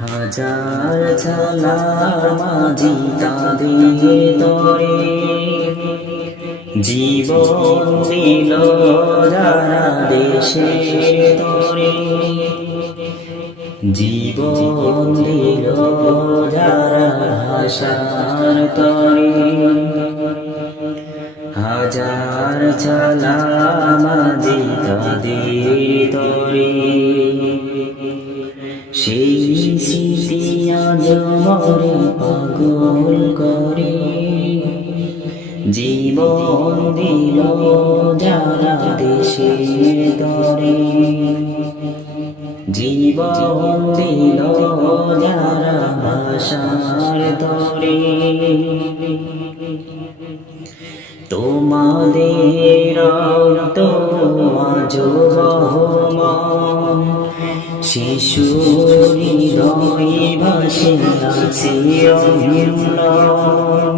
হাজার ছালাম আজি তাদের তরে, জীবন দিল যারা দেশের তরে, জীবন দিল যারা ভাষার তরে। হাজার ছালাম আজি তাদের তরে, সেই স্মৃতি আজ মরে পাগল করে, জীবন দিল যারা দেশের তরে, জীবন দিল যারা ভাষার তরে। তোমাদের রক্ত আজ বহমান, শিশুর হৃদয়ে ভাসে আছে অম্লান।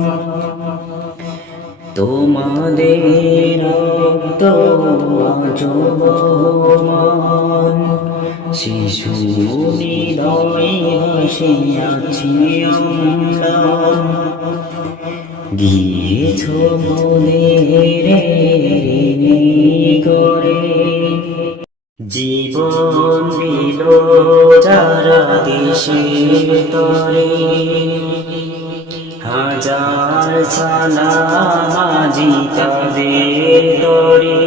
তোমাদের রক্ত আজ বহমান, শিশুর হৃদয়ে ভাসে আছে অম্লান। গিয়েছ মোদের ঋণী করে, জীবন দিল যারা দেশের তরে। হাজার সালাম আজি তাদের তরে,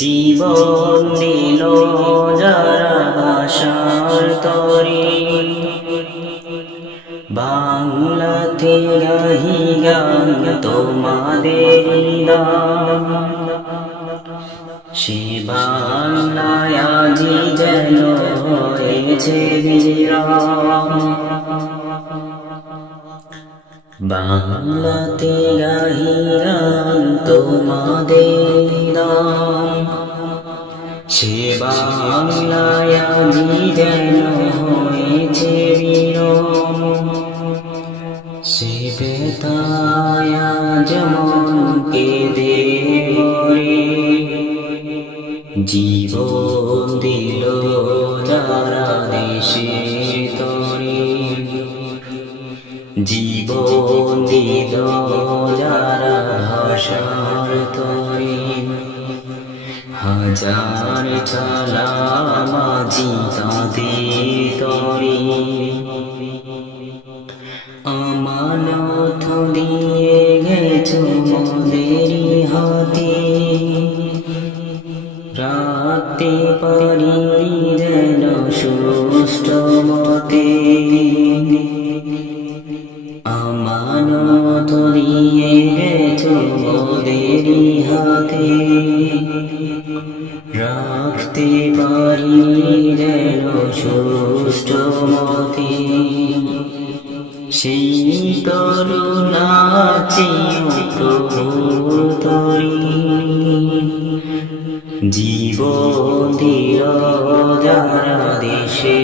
জীবন দিল যারা ভাষার তরে। বাংলাতে গাহি গান তোমাদের নাম, সে বাংলায় আজি যেন হয়েছে বিরাম। বাংলাতে গাহি গান তোমাদের নাম, সে বাংলায় আজি যেন হয়েছে বিরাম। সে বেতায় আজ মন কেঁদে ভরে, জীবন দিল যারা দেশের তরে, জীবন দিল যারা ভাষার তরে। হাজার ছালাম আজি তাদের তরে, আমানত দিয়ে গেছো মোদেরই হাতে, রাখতে পারি যেন সুষ্ঠ মতে। আমানত দিয়ে গেছো মোদেরই হাতে, রাখতে পারি যেন সুষ্ঠ মতে। সেই তরুণাচি প্রভুর তরি, জীবন দিল যারা দেশে